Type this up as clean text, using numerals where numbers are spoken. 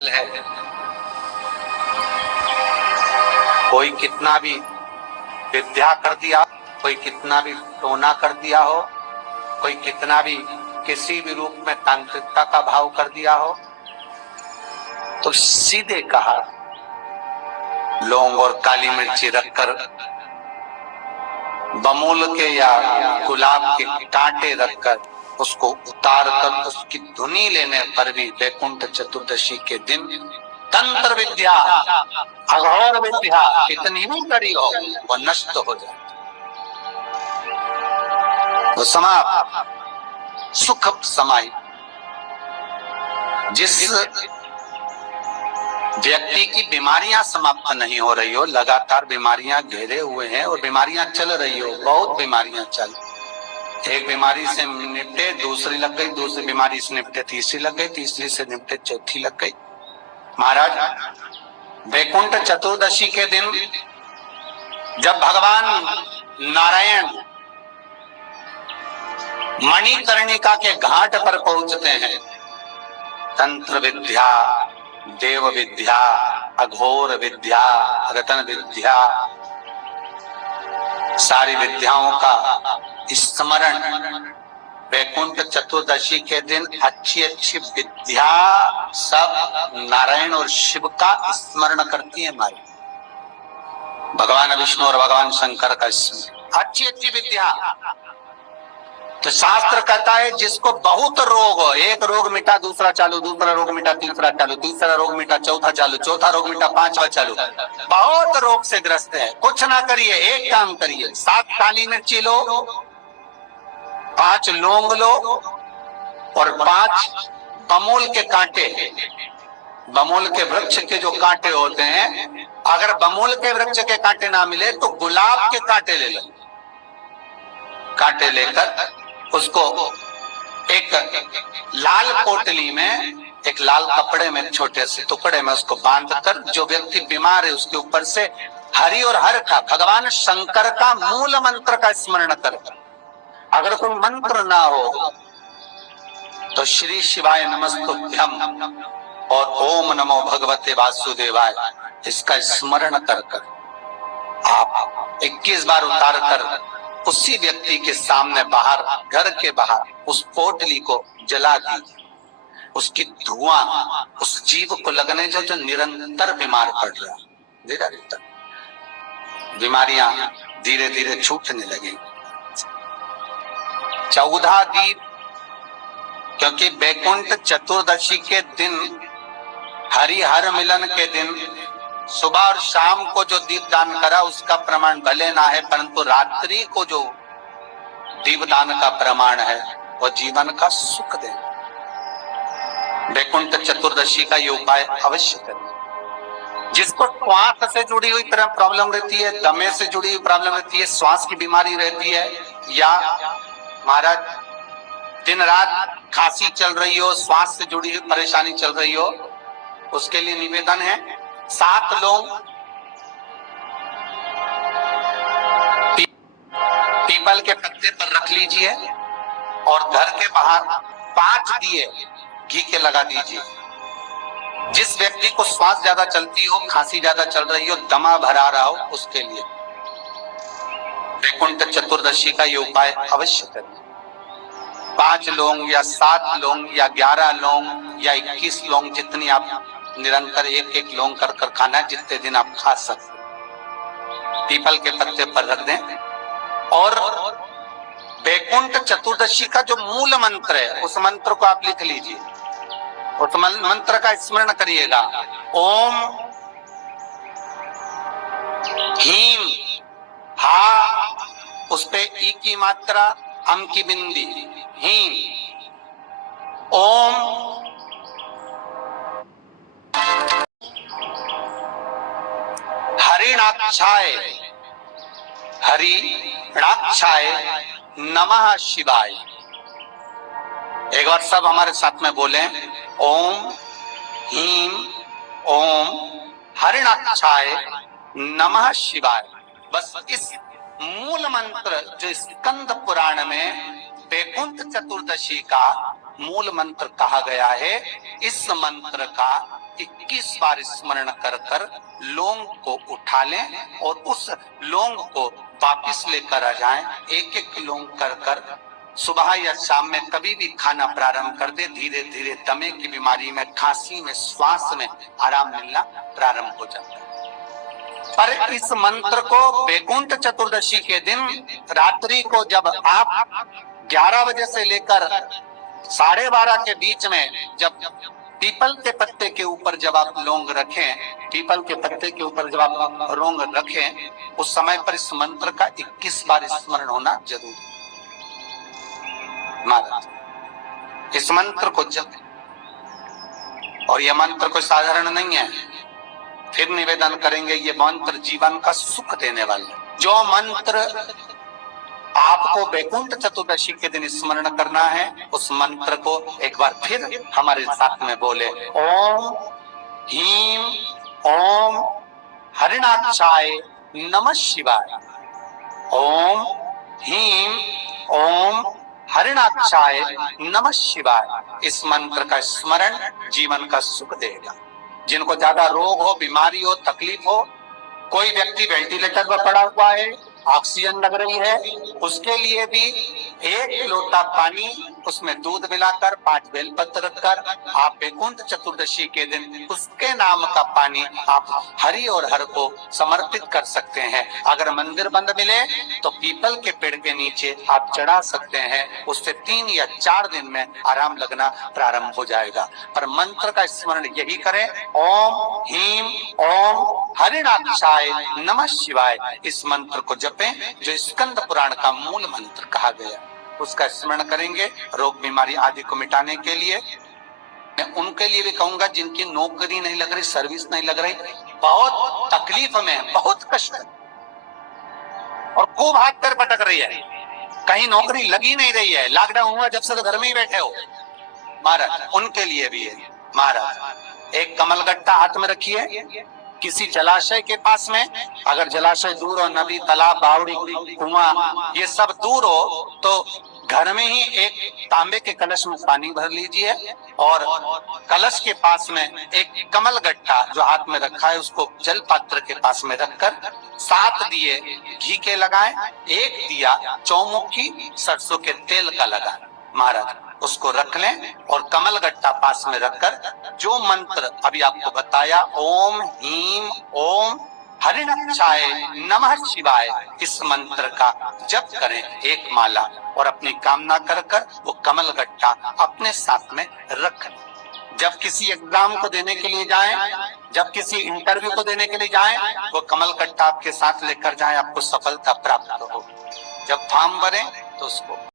है। कोई कितना भी विद्या कर दिया, कोई कितना भी टोना कर दिया हो, कोई कितना भी किसी भी रूप में तांत्रिकता का भाव कर दिया हो, तो सीधे कहा लौंग और काली मिर्ची रखकर बमूल के या गुलाब के कांटे रखकर उसको उतार कर उसकी धुनी लेने पर भी वैकुंठ चतुर्दशी के दिन तंत्र विद्या, अघोर विद्या कितनी भी कड़ी हो वह नष्ट हो जाए, वो समाप्त सुख समाई। जिस व्यक्ति की बीमारियां समाप्त नहीं हो रही हो, लगातार बीमारियां घेरे हुए हैं और बीमारियां चल रही हो, बहुत बीमारियां चल, एक बीमारी से निपटे दूसरी लग गई, दूसरी बीमारी से निपटे तीसरी लग गई, तीसरी से निपटे चौथी लग गई। महाराज वैकुंठ चतुर्दशी के दिन जब भगवान नारायण मणिकर्णिका के घाट पर पहुंचते हैं, तंत्र विद्या, देव विद्या, अघोर विद्या, रतन विद्या, सारी विद्याओं का स्मरण वैकुंठ चतुर्दशी के दिन अच्छी अच्छी विद्या सब नारायण और शिव का स्मरण करती है। हमारी भगवान विष्णु और भगवान शंकर का स्मरण, अच्छी अच्छी विद्या। तो शास्त्र कहता है जिसको बहुत रोग हो, एक रोग मिटा दूसरा चालू, दूसरा रोग मिटा तीसरा चालू, तीसरा रोग मिटा चौथा चालू, चौथा रोग मिटा पांचवा चालू, बहुत रोग से ग्रस्त है, कुछ ना करिए, एक काम करिए, 7 काली मिर्ची लो, 5 लौंग लो और 5 बमूल के कांटे, बमूल के वृक्ष के जो कांटे होते हैं, अगर बमूल के वृक्ष के कांटे ना मिले तो गुलाब के कांटे ले लो। कांटे लेकर उसको एक लाल पोटली में, एक लाल कपड़े में, छोटे से टुकड़े में उसको बांधकर, जो व्यक्ति बीमार है उसके ऊपर से हरि और हर का, भगवान शंकर का मूल मंत्र का स्मरण कर। अगर कोई मंत्र ना हो तो श्री शिवाय नमस्तुभ्यम और ओम नमो भगवते वासुदेवाय इसका स्मरण कर कर आप 21 बार उतार कर उसी व्यक्ति के सामने बाहर, घर के बाहर उस पोटली को जला दीजिए। उसकी धुआं उस जीव को लगने जो निरंतर बीमार पड़ रहा है, धीरे धीरे बीमारियां धीरे धीरे छूटने लगेंगी। 14 दीप, क्योंकि वैकुंठ चतुर्दशी के दिन, हरिहर मिलन के दिन सुबह और शाम को जो दीप दान करा उसका प्रमाण भले ना है, परंतु रात्रि को जो दीप दान का प्रमाण है वो जीवन का सुख दे। वैकुंठ चतुर्दशी का ये उपाय अवश्य करें। जिसको श्वास से जुड़ी हुई प्रॉब्लम रहती है, दमे से जुड़ी हुई प्रॉब्लम रहती है, श्वास की बीमारी रहती है, या महाराज दिन रात खांसी चल रही हो, श्वास से जुड़ी हुई परेशानी चल रही हो, उसके लिए निवेदन है 7 लौंग पीपल के पत्ते पर रख लीजिए और घर के बाहर 5 दिए घी के लगा दीजिए। जिस व्यक्ति को श्वास ज्यादा चलती हो, खांसी ज्यादा चल रही हो, दमा भरा रहा हो, उसके लिए वैकुंठ चतुर्दशी का ये उपाय अवश्य करें। 5 लौंग या 7 लौंग या 11 लौंग या 21 लौंग, जितनी आप निरंतर एक एक लौंग कर कर खाना, जितने दिन आप खा सकते, पीपल के पत्ते पर रख दें। और वैकुंठ चतुर्दशी का जो मूल मंत्र है उस मंत्र को आप लिख लीजिए, उस मंत्र का स्मरण करिएगा। ओम हीम हा, उस पे ई की मात्रा, अम की बिंदी, हीम। ओम हरिणाक्षाय, हरिणाक्षाय नमः शिवाय। एक बार सब हमारे साथ में बोले, ओम हीम ओम हरिणाक्षाय नमः शिवाय। बस इस मूल मंत्र जो स्कंद पुराण में वैकुंठ चतुर्दशी का मूल मंत्र कहा गया है, इस मंत्र का 21 बार स्मरण कर कर लौंग को उठा लें और उस लौंग को वापिस लेकर आ जाएं। एक एक लौंग कर कर सुबह या शाम में कभी भी खाना प्रारंभ कर दे। धीरे धीरे दमे की बीमारी में, खांसी में, श्वास में आराम मिलना प्रारंभ हो जाता है। पर इस मंत्र को वैकुंठ चतुर्दशी के दिन रात्रि को जब आप 11 बजे से लेकर 12:30 के बीच में जब पीपल के पत्ते के ऊपर जब आप लौंग रखें, पीपल के पत्ते के ऊपर जब आप लौंग रखें, उस समय पर इस मंत्र का 21 बार स्मरण होना जरूरी है। महाराज इस मंत्र को जप, और यह मंत्र कोई साधारण नहीं है। फिर निवेदन करेंगे, ये मंत्र जीवन का सुख देने वाला। जो मंत्र आपको वैकुंठ चतुर्दशी के दिन स्मरण करना है, उस मंत्र को एक बार फिर हमारे साथ में बोले। ओम ह्रीं ओम हरिणाक्षाय नमः शिवाय। ओम ह्रीं ओम हरिणाक्षाय नमः शिवाय। इस मंत्र का स्मरण जीवन का सुख देगा। जिनको ज्यादा रोग हो, बीमारी हो, तकलीफ हो, कोई व्यक्ति वेंटिलेटर पर पड़ा हुआ है, ऑक्सीजन लग रही है, उसके लिए भी 1 लोटा पानी, उसमें दूध मिलाकर 5 बेलपत्र रखकर आप वैकुंठ चतुर्दशी के दिन उसके नाम का पानी आप हरि और हर को समर्पित कर सकते हैं। अगर मंदिर बंद मिले तो पीपल के पेड़ के नीचे आप चढ़ा सकते हैं। उससे 3 या 4 दिन में आराम लगना प्रारंभ हो जाएगा। पर मंत्र का स्मरण यही करें, ओम ह्रीं ओम हरिणाक्षाय नमः शिवाय। इस मंत्र को जपें, जो स्कंद पुराण का मूल मंत्र कहा गया, उसका स्मरण करेंगे। रोग बीमारी आदि को मिटाने के लिए मैं उनके लिए भी कहूंगा जिनकी नौकरी नहीं लग रही, सर्विस नहीं लग रही, बहुत तकलीफ में, बहुत कष्ट और खूब हाथ पैर पटक रही है, कहीं नौकरी लगी नहीं रही है, लॉकडाउन हुआ जब से तो घर में ही बैठे हो, महाराज उनके लिए भी है। महाराज एक कमलगट्टा हाथ में रखिए, किसी जलाशय के पास में, अगर जलाशय दूर हो, नदी, तालाब, बावड़ी, कुआं ये सब दूर हो, तो घर में ही एक तांबे के कलश में पानी भर लीजिए और कलश के पास में एक कमल गट्टा जो हाथ में रखा है उसको जल पात्र के पास में रखकर 7 दिए घी के लगाएं, 1 दिया चौमुखी सरसों के तेल का लगाएं। महाराज उसको रख लें और कमल गट्टा पास में रखकर जो मंत्र अभी आपको बताया, ओम ह्रीं ओम हरिणाक्षाय नमः शिवाय, इस मंत्र का जप करें 1 माला और अपनी कामना कर कर वो कमल गट्टा अपने साथ में रख लें। जब किसी एग्जाम को देने के लिए जाएं, जब किसी इंटरव्यू को देने के लिए जाएं, वो कमल गट्टा आपके साथ लेकर जाएं, आपको सफलता प्राप्त हो। जब फॉर्म भरें तो उसको